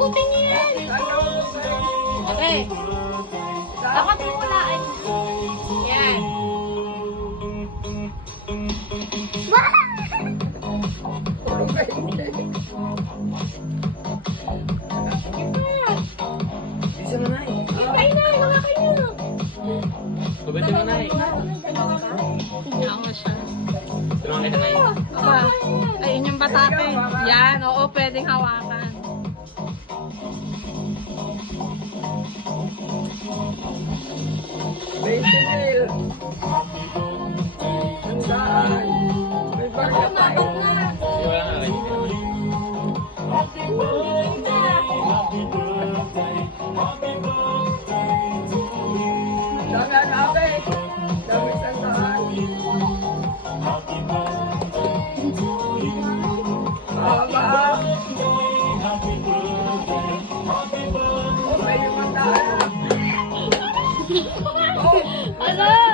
Hugutin niyo yan. Okay. Dapat mo kulaan. Yan. Bisa mo na eh. Kain na, kumakain niyo. Kubitin mo na eh. Iyak mo siya. Tulungan kita na eh. Aba, ayun yung batake. Yan, oo, pwedeng hawakan. Wala na rin. Ano?